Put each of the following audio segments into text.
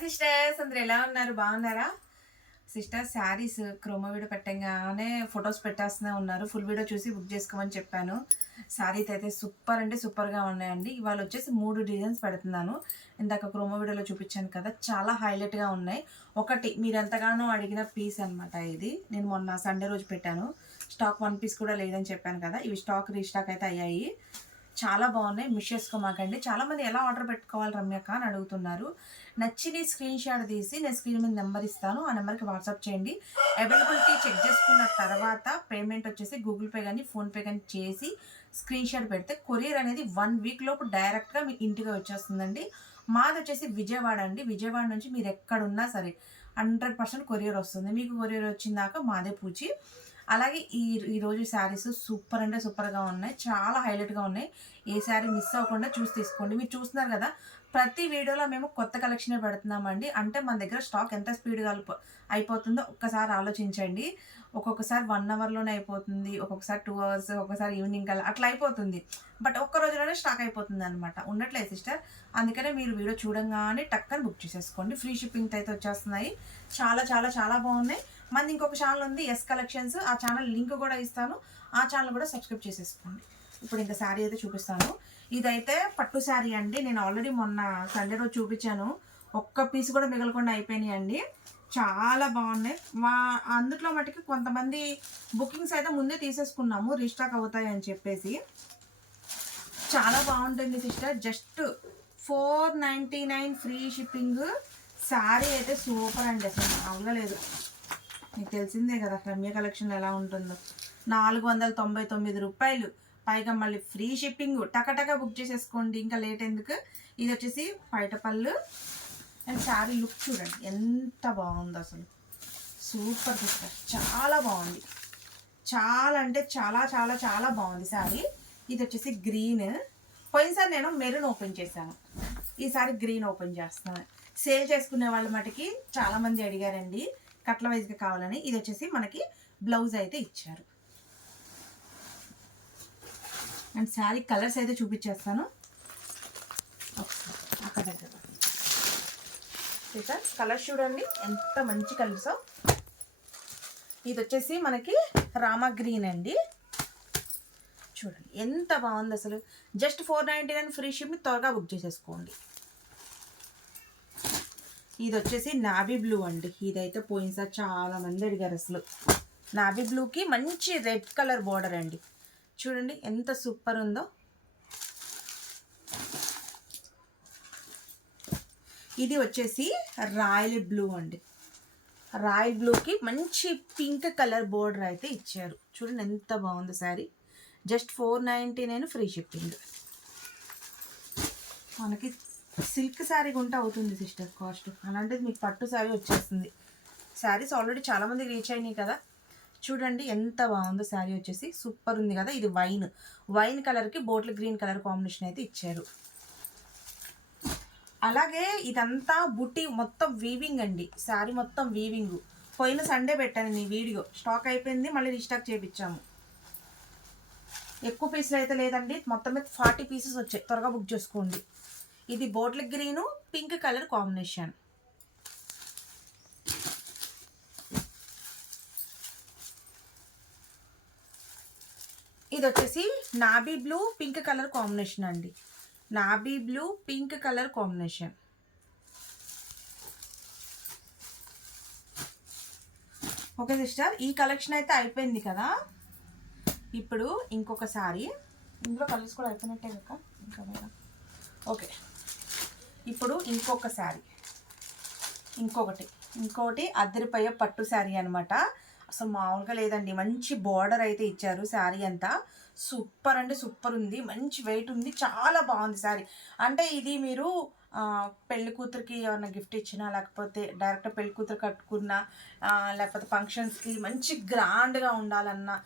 Sisters అందరు ఎలా ఉన్నారు? బాగున్నారా? సిస్టర్ శారీస్ క్రోమో వీడియో పెట్టంగానే ఫొటోస్ పెట్టేస్తూనే ఉన్నారు. ఫుల్ వీడియో చూసి బుక్ చేసుకోమని చెప్పాను. శారీస్ అయితే సూపర్ అంటే సూపర్గా ఉన్నాయండి. ఇవాళ వచ్చేసి మూడు డిజైన్స్ పెడుతున్నాను. ఇందాక క్రోమో వీడియోలో చూపించాను కదా చాలా హైలైట్గా ఉన్నాయి. ఒకటి మీరు ఎంతగానో అడిగిన పీస్ అనమాట ఇది. నేను మొన్న సండే రోజు పెట్టాను. స్టాక్ వన్ పీస్ కూడా లేదని చెప్పాను కదా ఇవి స్టాక్ రీస్టాక్ అయితే అయ్యాయి. చాలా బాగున్నాయి. మిస్ చేసుకోమాకండి చాలామంది ఎలా ఆర్డర్ పెట్టుకోవాలి రమ్యక అని అడుగుతున్నారు. నచ్చింది స్క్రీన్ షాట్ తీసి నేను స్క్రీన్ మీద నెంబర్ ఇస్తాను ఆ నెంబర్కి వాట్సాప్ చేయండి. అవైలబిలిటీ చెక్ చేసుకున్న తర్వాత పేమెంట్ వచ్చేసి గూగుల్ పే కానీ ఫోన్పే కానీ చేసి స్క్రీన్ షాట్ పెడితే కొరియర్ అనేది వన్ వీక్ లోపు డైరెక్ట్గా మీ ఇంటికి వచ్చేస్తుందండి. మాది వచ్చేసి విజయవాడ అండి. విజయవాడ నుంచి మీరు ఎక్కడున్నా సరే హండ్రెడ్ పర్సెంట్ కొరియర్ వస్తుంది. మీకు కొరియర్ వచ్చిందాక మాదే పూచి. అలాగే ఈ ఈరోజు శారీస్ సూపర్ అంటే సూపర్గా ఉన్నాయి. చాలా హైలైట్గా ఉన్నాయి. ఏ శారీ మిస్ అవ్వకుండా చూసి తీసుకోండి. మీరు చూస్తున్నారు కదా ప్రతి వీడియోలో మేము కొత్త కలెక్షనే పెడుతున్నామండి. అంటే మన దగ్గర స్టాక్ ఎంత స్పీడ్గా అయిపోతుందో ఒక్కసారి ఆలోచించండి. ఒక్కొక్కసారి వన్ అవర్లోనే అయిపోతుంది. ఒక్కొక్కసారి టూ అవర్స్ ఒక్కొక్కసారి ఈవినింగ్ కల్లా అట్లా అయిపోతుంది. బట్ ఒక్క రోజులోనే స్టాక్ అయిపోతుంది అనమాట ఉండట్లేదు సిస్టర్ అందుకనే మీరు వీడియో చూడంగానే టక్కని బుక్ చేసేసుకోండి. ఫ్రీ షిప్పింగ్ అయితే వచ్చేస్తున్నాయి. చాలా చాలా చాలా బాగున్నాయి. మనది ఇంకొక ఛానల్ ఉంది ఎస్ కలెక్షన్స్ ఆ ఛానల్ లింక్ కూడా ఇస్తాను. ఆ ఛానల్ కూడా సబ్స్క్రైబ్ చేసేసుకోండి. ఇప్పుడు ఇంకా శారీ అయితే చూపిస్తాను. ఇదైతే పట్టు శారీ అండి. నేను ఆల్రెడీ మొన్న సండే రోజు చూపించాను. ఒక్క పీస్ కూడా మిగలకుండా అయిపోయినాయి అండి. చాలా బాగున్నాయి. మా అందులో మటుకి కొంతమంది బుకింగ్స్ అయితే ముందే తీసేసుకున్నాము. రీస్టాక్ అవుతాయి అని చెప్పేసి. చాలా బాగుంటుంది sister. Just four ninety nine free shipping. Sari అయితే సూపర్ అండి. అసలు మామూలుగా లేదు మీకు తెలిసిందే కదా రమ్య కలెక్షన్ ఎలా ఉంటుందో. నాలుగు వందల తొంభై తొమ్మిది రూపాయలు. పైగా మళ్ళీ ఫ్రీ షిప్పింగ్ టకటక బుక్ చేసేసుకోండి. ఇంకా లేట్ ఎందుకు? ఇది వచ్చేసి పైటపళ్ళు అండ్ శారీ లుక్ చూడండి. ఎంత బాగుందో అసలు. సూపర్ సిస్టర్ చాలా బాగుంది. చాలా అంటే చాలా చాలా చాలా బాగుంది శారీ. ఇది వచ్చేసి గ్రీన్. పోయినసారి నేను మెరూన్ ఓపెన్ చేశాను. ఈసారి గ్రీన్ ఓపెన్ చేస్తాను. సేల్ చేసుకునే వాళ్ళ మటుకి చాలామంది అడిగారండి కట్ల వైజ్గా కావాలని. ఇది వచ్చేసి మనకి బ్లౌజ్ అయితే ఇచ్చారు. అండ్ శారీ కలర్స్ అయితే చూపించేస్తాను. అక్కడ దగ్గర కలర్స్ చూడండి ఎంత మంచి కలర్స్. ఇది వచ్చేసి మనకి రామా గ్రీన్ అండి. చూడండి ఎంత బాగుంది అసలు. Just four ninety nine free షిప్ని త్వరగా బుక్ చేసేసుకోండి. ఇది వచ్చేసి నావీ బ్లూ అండి. ఇదైతే పోయినసారి చాలా మంది అడిగారు అసలు. నావీ బ్లూకి మంచి రెడ్ కలర్ బార్డర్ అండి. చూడండి ఎంత సూపర్ ఉందో. ఇది వచ్చేసి రాయల్ బ్లూ అండి. రాయల్ బ్లూకి మంచి పింక్ కలర్ బోర్డర్ అయితే ఇచ్చారు. చూడండి ఎంత బాగుంది sari. Just four ninety nine free shipping. మనకి సిల్క్ శారీ కొంటే అవుతుంది సిస్టర్ కాస్ట్. అలాంటిది మీకు పట్టు శారీ వచ్చేస్తుంది. శారీస్ ఆల్రెడీ చాలామంది రీచ్ అయినాయి కదా. చూడండి ఎంత బాగుందో శారీ వచ్చేసి సూపర్ ఉంది కదా ఇది వైన్. వైన్ కలర్కి బోట్ల గ్రీన్ కలర్ కాంబినేషన్ అయితే ఇచ్చారు. అలాగే ఇదంతా బుట్టి మొత్తం వీవింగ్ అండి శారీ మొత్తం వీవింగ్ పోయిన సండే పెట్టాను ఈ వీడియో. స్టాక్ అయిపోయింది మళ్ళీ రీస్టాక్ చేయించాము ఎక్కువ పీసులు అయితే లేదండి మొత్తం మీద ఫార్టీ పీసెస్ వచ్చాయి. త్వరగా బుక్ చేసుకోండి. ఇది bottle green pink colour combination. ఇది వచ్చేసి navy blue pink colour combination అండి. Navy blue pink colour combination. Okay sister ఈ కలెక్షన్ అయితే అయిపోయింది కదా? ఇప్పుడు ఇంకొక సారీ. ఇందులో కలర్స్ కూడా అయిపోయినట్టే కదా? ఇంకా ఓకే. ఇప్పుడు ఇంకొక శారీ ఇంకొకటి. ఇంకొకటి అద్దరిపయ్య పట్టు శారీ అనమాట అసలు మామూలుగా లేదండి. మంచి బార్డర్ అయితే ఇచ్చారు శారీ అంతా. సూపర్ అంటే సూపర్ ఉంది. మంచి వెయిట్ ఉంది. చాలా బాగుంది శారీ అంటే ఇది మీరు పెళ్ళి కూతురికి ఏమైనా గిఫ్ట్ ఇచ్చినా లేకపోతే డైరెక్ట్ పెళ్ళి కూతురు కట్టుకున్నా లేకపోతే ఫంక్షన్స్కి మంచి గ్రాండ్గా ఉండాలన్నా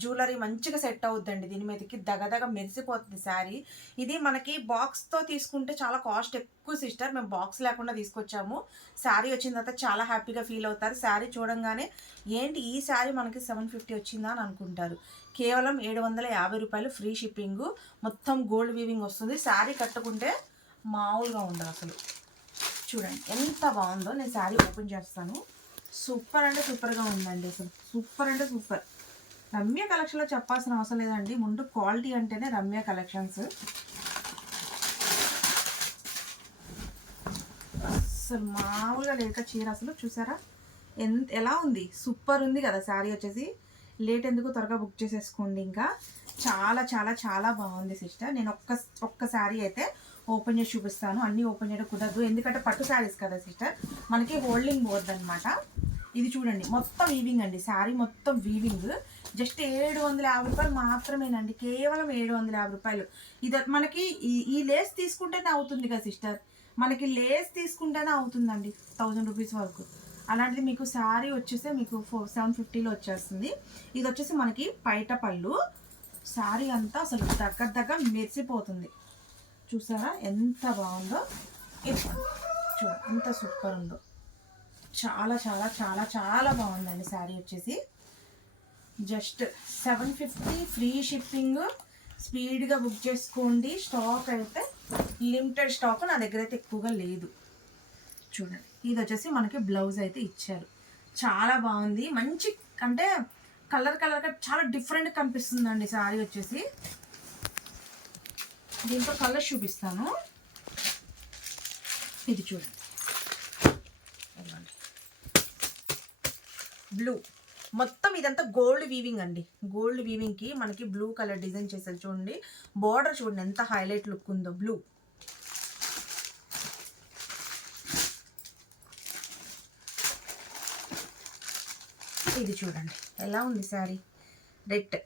జ్యువెలరీ మంచిగా సెట్ అవుద్దండి. దీని మీదకి దగదగ మెరిసిపోతుంది శారీ ఇది మనకి బాక్స్తో తీసుకుంటే చాలా కాస్ట్ ఎక్కువ సిస్టర్ మేము బాక్స్ లేకుండా తీసుకొచ్చాము. శారీ వచ్చిన తర్వాత చాలా హ్యాపీగా ఫీల్ అవుతారు. శారీ చూడంగానే ఏంటి ఈ శారీ మనకి సెవెన్ ఫిఫ్టీ వచ్చిందా? అని అనుకుంటారు. కేవలం ఏడు వందల యాభై రూపాయలు ఫ్రీ షిప్పింగ్. మొత్తం గోల్డ్ వీవింగ్ వస్తుంది. శారీ కట్టుకుంటే మామూలుగా ఉండదు అసలు. చూడండి ఎంత బాగుందో నేను శారీ ఓపెన్ చేస్తాను. సూపర్ అంటే సూపర్గా ఉందండి అసలు. సూపర్ అంటే సూపర్. రమ్య కలెక్షన్లో చెప్పాల్సిన అవసరం లేదండి. ముందు క్వాలిటీ అంటేనే రమ్య కలెక్షన్స్. అసలు మామూలుగా లేక చీర అసలు చూసారా? ఎంత ఎలా ఉంది? సూపర్ ఉంది కదా శారీ వచ్చేసి. లేట్ ఎందుకు త్వరగా బుక్ చేసేసుకోండి ఇంకా? చాలా చాలా చాలా బాగుంది సిస్టర్. నేను ఒక్క ఒక్క శారీ అయితే ఓపెన్ చేసి చూపిస్తాను. అన్నీ ఓపెన్ చేయడం కుదరదు. ఎందుకంటే పట్టు శారీస్ కదా సిస్టర్? మనకి హోల్డింగ్ పోద్దు అనమాట ఇది చూడండి. మొత్తం వీవింగ్ అండి. శారీ మొత్తం వీవింగ్ జస్ట్ ఏడు వందల యాభై రూపాయలు మాత్రమేనండి. కేవలం ఏడు వందల యాభై రూపాయలు. ఇది మనకి ఈ- ఈ లేస్ తీసుకుంటేనే అవుతుంది కదా సిస్టర్? మనకి లేస్ తీసుకుంటేనే అవుతుందండి. థౌజండ్ రూపీస్ వరకు. అలాంటిది మీకు శారీ వచ్చేసి మీకు ఫోర్ సెవెన్ ఫిఫ్టీలో వచ్చేస్తుంది. ఇది వచ్చేసి మనకి పైట పళ్ళు. శారీ అంతా అసలు దగ్గర దగ్గర మెరిసిపోతుంది. చూసారా? ఎంత బాగుందో? చూ ఎంత సూపర్ ఉందో. చాలా చాలా చాలా చాలా బాగుందండి శారీ వచ్చేసి. Just seven fifty free shipping స్పీడ్గా బుక్ చేసుకోండి. స్టాక్ అయితే లిమిటెడ్ స్టాక్. నా దగ్గర అయితే ఎక్కువగా లేదు. చూడండి. ఇది వచ్చేసి మనకి బ్లౌజ్ అయితే ఇచ్చారు. చాలా బాగుంది. మంచి అంటే కలర్ కలర్గా చాలా డిఫరెంట్ కనిపిస్తుందండి శారీ వచ్చేసి. దీంతో కలర్ చూపిస్తాను. ఇది చూడండి. బ్లూ. మొత్తం ఇదంతా గోల్డ్ వీవింగ్ అండి. గోల్డ్ వీవింగ్కి మనకి బ్లూ కలర్ డిజైన్ చేశారు చూడండి. బార్డర్ చూడండి ఎంత హైలైట్ లుక్ ఉందో. బ్లూ. ఇది చూడండి. ఎలా ఉంది శారీ? రెడ్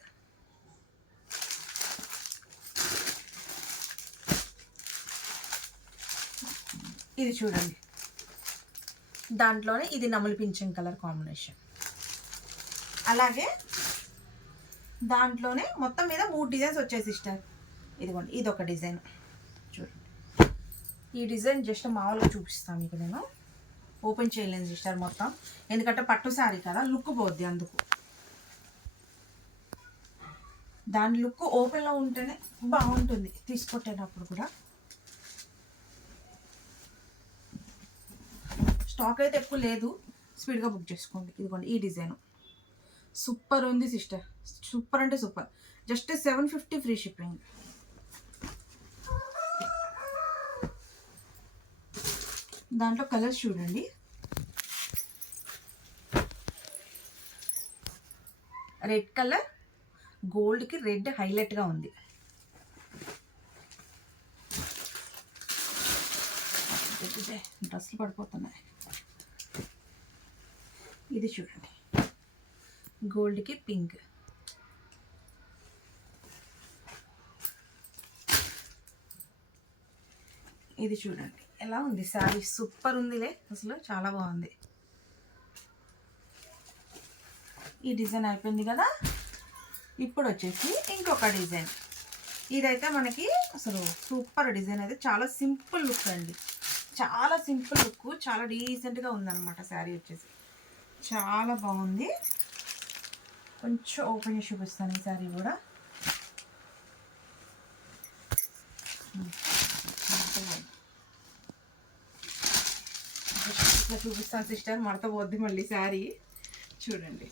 ఇది చూడండి. దాంట్లోనే ఇది నములు పింఛన్ కలర్ కాంబినేషన్. అలాగే దాంట్లోనే మొత్తం మీద మూడు డిజైన్స్ వచ్చాయి సిస్టర్. ఇదిగోండి ఇది ఒక డిజైన్. చూడండి. ఈ డిజైన్ జస్ట్ మామూలుగా చూపిస్తాను మీకు నేను. ఓపెన్ చేయలేను సిస్టర్ మొత్తం. ఎందుకంటే పట్టు శారీ కదా లుక్ పోద్ది అందుకు. దాని లుక్ ఓపెన్లో ఉంటేనే బాగుంటుంది తీసుకొట్టేటప్పుడు కూడా. స్టాక్ అయితే ఎక్కువ లేదు. స్పీడ్గా బుక్ చేసుకోండి. ఇదిగోండి ఈ డిజైన్. సూపర్ ఉంది సిస్టర్. సూపర్ అంటే super. Just seven fifty free shipping. దాంట్లో కలర్స్ చూడండి. రెడ్ కలర్ గోల్డ్కి రెడ్ హైలైట్గా ఉంది. డ్రెస్సులు పడిపోతున్నాయి. ఇది చూడండి. గోల్డ్కి పింక్ ఇది చూడండి. ఎలా ఉంది శారీ? సూపర్ ఉందిలే. అసలు చాలా బాగుంది. ఈ డిజైన్ అయిపోయింది కదా? ఇప్పుడు వచ్చేసి ఇంకొక డిజైన్. ఇదైతే మనకి అసలు సూపర్ డిజైన్ అయితే చాలా సింపుల్ లుక్ అండి. చాలా సింపుల్ లుక్ చాలా డీసెంట్గా ఉందన్నమాట శారీ వచ్చేసి. చాలా బాగుంది. కొంచెం ఓపెన్ చేసి చూపిస్తాను ఈ శారీ కూడా. ఇట్లా చూపిస్తాను సిస్టర్ మడత పోద్ది మళ్ళీ శారీ. చూడండి.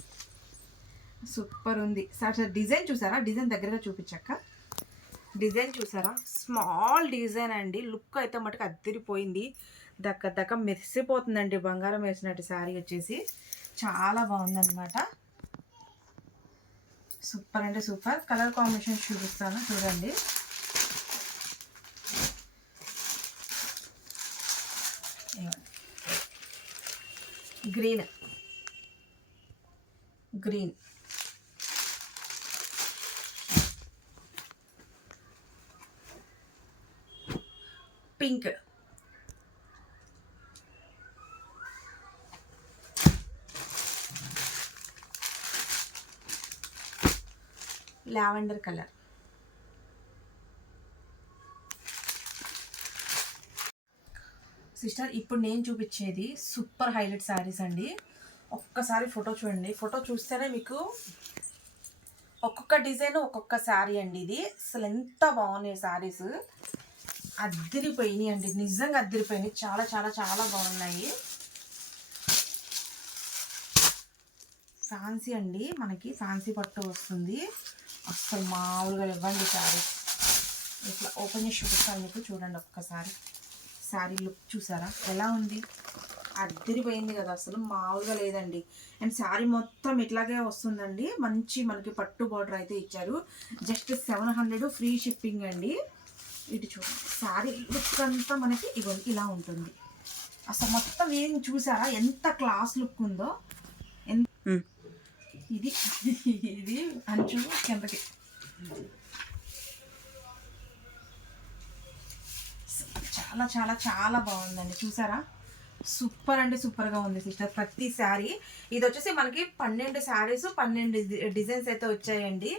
సూపర్ ఉంది. సార్ సార్ డిజైన్ చూసారా? డిజైన్ దగ్గరగా చూపించక్క. డిజైన్ చూసారా? స్మాల్ డిజైన్ అండి. లుక్ అయితే మటుకు అద్దరిపోయింది. దక్క దక్క మెరిసిపోతుందండి. బంగారం వేసినట్టు శారీ వచ్చేసి. చాలా బాగుందన్నమాట. సూపర్ అంటే సూపర్. కలర్ కాంబినేషన్ చూపిస్తాను. చూడండి. Green green pink lavender colour sister ఇప్పుడు నేను చూపించేది సూపర్ హైలైట్ శారీస్ అండి. ఒక్కసారి ఫోటో చూడండి. ఫోటో చూస్తేనే మీకు ఒక్కొక్క డిజైన్ ఒక్కొక్క శారీ అండి ఇది. అసలు ఎంత బాగున్నాయి శారీస్. అద్దరిపోయినాయి అండి. నిజంగా అద్దరిపోయినాయి. చాలా చాలా చాలా బాగున్నాయి. ఫ్యాన్సీ అండి. మనకి ఫ్యాన్సీ పట్టు వస్తుంది. అస్సలు మామూలుగా ఇవ్వండి శారీ. ఇట్లా ఓపెన్ చేసి చూపిస్తాను మీకు. చూడండి ఒక్కసారి. శారీ లుక్ చూసారా? ఎలా ఉంది? అద్దరిపోయింది కదా అసలు మామూలుగా లేదండి. అండ్ శారీ మొత్తం ఇట్లాగే వస్తుందండి. మంచి మనకి పట్టు బార్డర్ అయితే ఇచ్చారు. Just seven hundred free shipping అండి. ఇటు చూడండి శారీ లుక్ అంతా మనకి ఇగో ఇలా ఉంటుంది. అసలు మొత్తం ఏం చూసారా? ఎంత క్లాస్ లుక్ ఉందో. ఎంత ఇది ఇది అంచు కిందకి. చాలా చాలా చాలా బాగుందండి. చూసారా? సూపర్ అంటే సూపర్గా ఉంది సిస్టర్. ప్రతి శారీ. ఇది వచ్చేసి మనకి పన్నెండు శారీస్ పన్నెండు డిజైన్స్ అయితే వచ్చాయండి.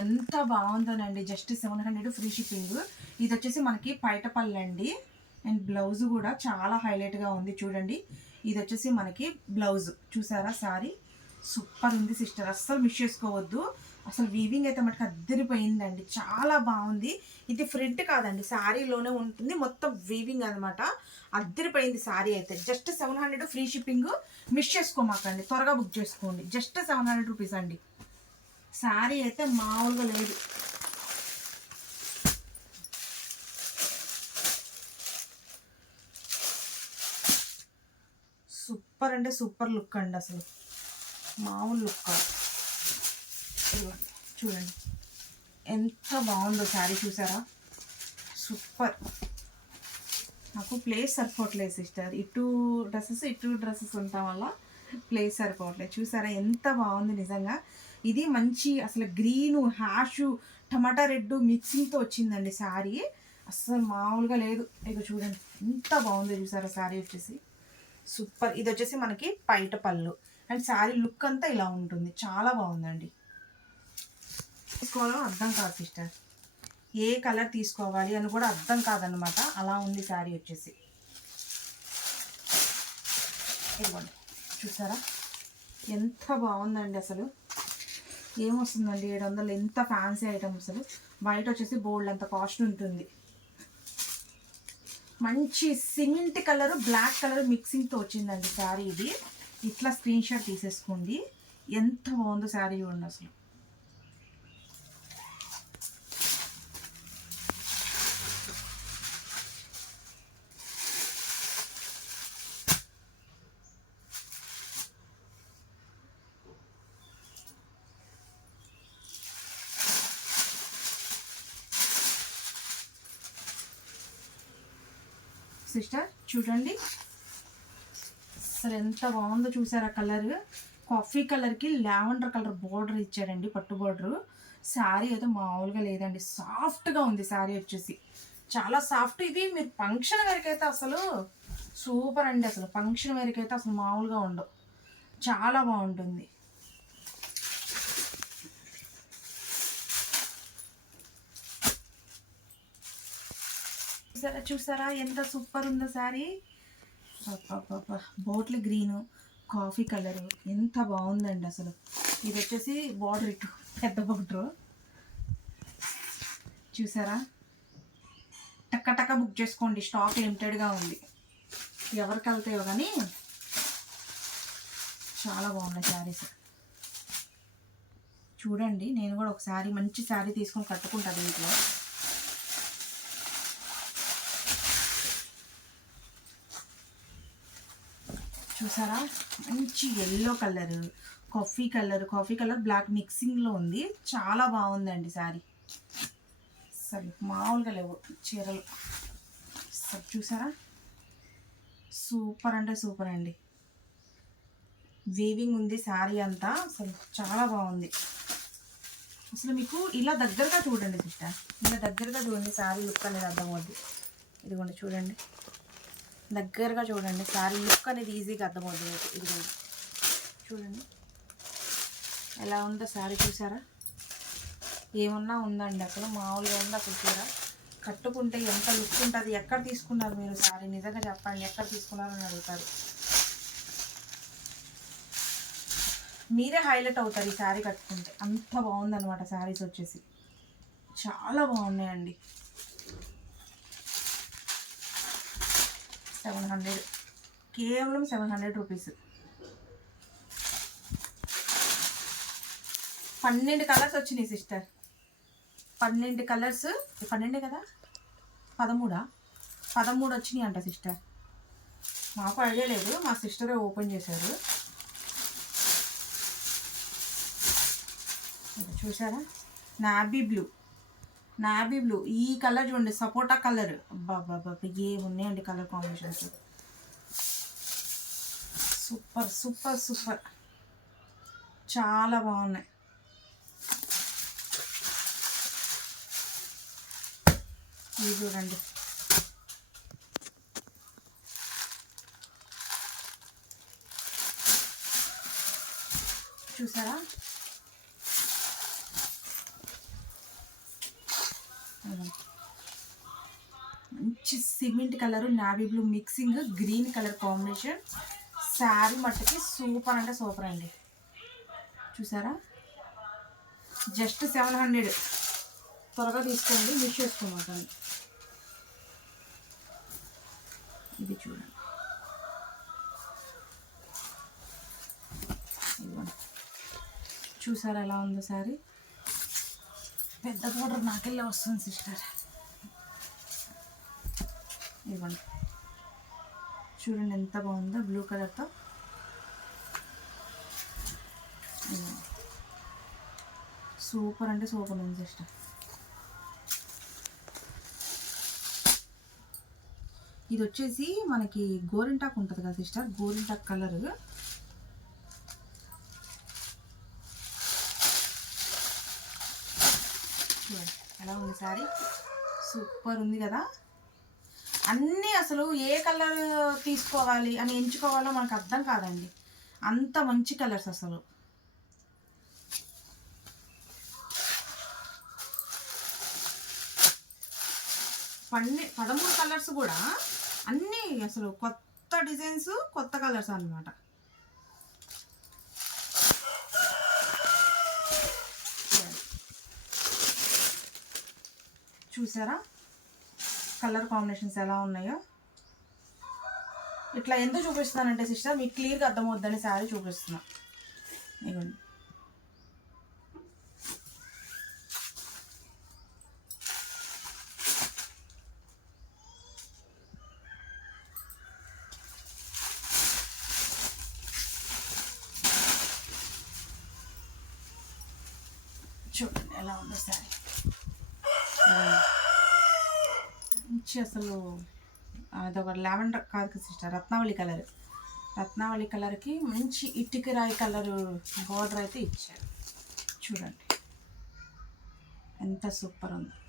ఎంత బాగుందోనండి. Just seven hundred free shipping. ఇది వచ్చేసి మనకి పైటపల్లి అండి. అండ్ బ్లౌజ్ కూడా చాలా హైలైట్గా ఉంది. చూడండి. ఇది వచ్చేసి మనకి బ్లౌజ్. చూసారా? శారీ. సూపర్ ఉంది సిస్టర్. అస్సలు మిస్ చేసుకోవద్దు. అసలు వీవింగ్ అయితే మటుకు అద్దరిపోయిందండి. చాలా బాగుంది. ఇది ఫ్రంట్ కాదండి శారీలోనే ఉంటుంది. మొత్తం వీవింగ్ అనమాట అద్దరిపోయింది శారీ అయితే. Just seven hundred free shipping miss చేసుకోమాకండి. త్వరగా బుక్ చేసుకోండి. జస్ట్ సెవెన్ హండ్రెడ్ రూపీస్ అండి. శారీ అయితే మామూలుగా లేదు. సూపర్ అంటే సూపర్ లుక్ అండి అసలు. మామూలు లుక్ కాదు. చూడండి. ఎంత బాగుందో శారీ చూసారా? సూపర్. నాకు ప్లేస్ సరిపోవట్లేదు సిస్టర్. ఇటు డ్రెస్సెస్ ఇటు డ్రెస్సెస్ ఉండటం వల్ల ప్లేస్ సరిపోవట్లేదు. చూసారా ఎంత బాగుంది నిజంగా. ఇది మంచి అసలు గ్రీను హ్యాషు టమాటా రెడ్ మిక్సింగ్తో వచ్చిందండి శారీ. అస్సలు మామూలుగా లేదు. ఇక చూడండి ఎంత బాగుందో చూసారా శారీ వచ్చేసి. సూపర్. ఇది వచ్చేసి మనకి పైట పళ్ళు. అండ్ శారీ లుక్ అంతా ఇలా ఉంటుంది. చాలా బాగుందండి. తీసుకోవాలో అర్థం కాదు సిస్టర్. ఏ కలర్ తీసుకోవాలి అని కూడా అర్థం కాదనమాట అలా ఉంది శారీ వచ్చేసి. ఇదిగోండి. చూసారా? ఎంత బాగుందండి అసలు. ఏమొస్తుందండి? ఏడు వందలు ఎంత ఫ్యాన్సీ ఐటమ్ అసలు. బయట వచ్చేసి బోల్డ్ అంత కాస్ట్ ఉంటుంది. మంచి సిమెంట్ కలర్ బ్లాక్ కలర్ మిక్సింగ్తో వచ్చిందండి శారీ ఇది. ఇట్లా స్క్రీన్ షాట్ తీసేసుకోండి. ఎంత బాగుందో శారీ చూడండి అసలు సిస్టర్ చూడండి. అసలు ఎంత బాగుందో చూసారా కలర్? కాఫీ కలర్కి లావెండర్ కలర్ బోర్డర్ ఇచ్చాడండి పట్టు బోర్డర్. శారీ అయితే మామూలుగా లేదండి. సాఫ్ట్గా ఉంది శారీ వచ్చేసి. చాలా సాఫ్ట్. ఇది మీరు ఫంక్షన్ వరకు అయితే అసలు సూపర్ అండి అసలు. ఫంక్షన్ వరకు అయితే అసలు మామూలుగా ఉండవు. చాలా బాగుంటుంది. చూసారా? చూసారా? ఎంత సూపర్ ఉందో sari. Bottle green coffee colour. ఎంత బాగుందండి అసలు. ఇది వచ్చేసి బార్డర్ ఇటు పెద్ద బార్డర్ చూసారా? టక్క టక్క బుక్ చేసుకోండి. స్టాక్ లిమిటెడ్గా ఉంది. ఎవరికి వెళ్తాయో కానీ చాలా బాగున్నాయి శారీస్. చూడండి నేను కూడా ఒక శారీ మంచి శారీ తీసుకొని కట్టుకుంటా దీంట్లో. చూసారా? మంచి yellow colour coffee colour coffee colour black మిక్సింగ్లో ఉంది. చాలా బాగుందండి శారీ అసలు మామూలుగా లేవు చీరలు. అసలు చూసారా? సూపర్ అంటే సూపర్ అండి. వీవింగ్ ఉంది శారీ అంతా. అసలు చాలా బాగుంది. అసలు మీకు ఇలా దగ్గరగా చూడండి సిస్టర్ ఇలా దగ్గరగా చూడండి శారీ లుక్ అనేది అర్థమవుద్ది. ఇదిగోండి చూడండి. దగ్గరగా చూడండి. శారీ లుక్ అనేది ఈజీగా అర్థమవుతుంది. ఇది చూడండి. ఎలా ఉందో శారీ చూసారా? ఏమన్నా ఉందండి అసలు మామూలుగా ఉంది అసలు చీర? కట్టుకుంటే ఎంత లుక్ ఉంటుంది? ఎక్కడ తీసుకున్నారు మీరు శారీ నిజంగా చెప్పండి ఎక్కడ తీసుకున్నారని అడుగుతారు. మీరే హైలైట్ అవుతారు ఈ శారీ కట్టుకుంటే. అంత బాగుందన్నమాట శారీస్ వచ్చేసి. చాలా బాగున్నాయండి. Seven hundred. కేవలం సెవెన్ హండ్రెడ్ రూపీస్. పన్నెండు కలర్స్ వచ్చినాయి సిస్టర్. పన్నెండు కలర్స్ పన్నెండే కదా? పదమూడా? పదమూడు వచ్చినాయి అంట సిస్టర్. మాకు ఐడియా లేదు మా సిస్టరే ఓపెన్ చేశారు. చూసారా నాబీ బ్లూ. నాబీ బ్లూ ఈ కలర్ చూడండి సపోటా కలర్. బాబా ఏ ఉన్నాయండి colour combinations? Super super super. చాలా బాగున్నాయి. ఇవి చూడండి. చూసారా? మంచి cement colour navy blue mixing green colour combination. Sari మట్టుకి సూపర్ అంటే సూపర్ అండి. చూసారా? Just seven hundred. త్వరగా తీసుకోండి మిస్ చేసుకోమాకండి. ఇది చూడండి. చూసారా ఎలా ఉందో సారీ పెద్ద పౌడర్ నాకెళ్ళే వస్తుంది సిస్టర్. ఇవ్వండి. చూడండి ఎంత బాగుందో బ్లూ కలర్తో. సూపర్ అంటే సూపర్ ఉంది సిస్టర్. ఇది వచ్చేసి మనకి గోరింటాకు ఉంటుంది కదా సిస్టర్? గోరింటాకు కలర్ చూడండి ఎలా ఉంది సారీ? సూపర్ ఉంది కదా? అన్నీ అసలు ఏ కలర్ తీసుకోవాలి అని ఎంచుకోవాలో మనకు అర్థం కాదండి. అంత మంచి కలర్స్ అసలు. పన్నె పదమూడు కలర్స్ కూడా అన్నీ అసలు కొత్త డిజైన్స్ కొత్త కలర్స్ అన్నమాట. చూసారా? కలర్ కాంబినేషన్స్ ఎలా ఉన్నాయో? ఇట్లా ఎందుకు చూపిస్తున్నానంటే సిస్టర్ మీకు క్లియర్గా అర్థమవుద్దని శారీ చూపిస్తున్నా. ఇవ్వండి చూడండి ఎలా ఉందో శారీ. మంచి అసలు అదొక లావెండర్ కాదు సిస్టర్ రత్నావళి కలర్. రత్నావళి కలర్కి మంచి ఇటుక రాయి కలర్ బార్డర్ అయితే ఇచ్చారు. చూడండి. ఎంత సూపర్ ఉంది.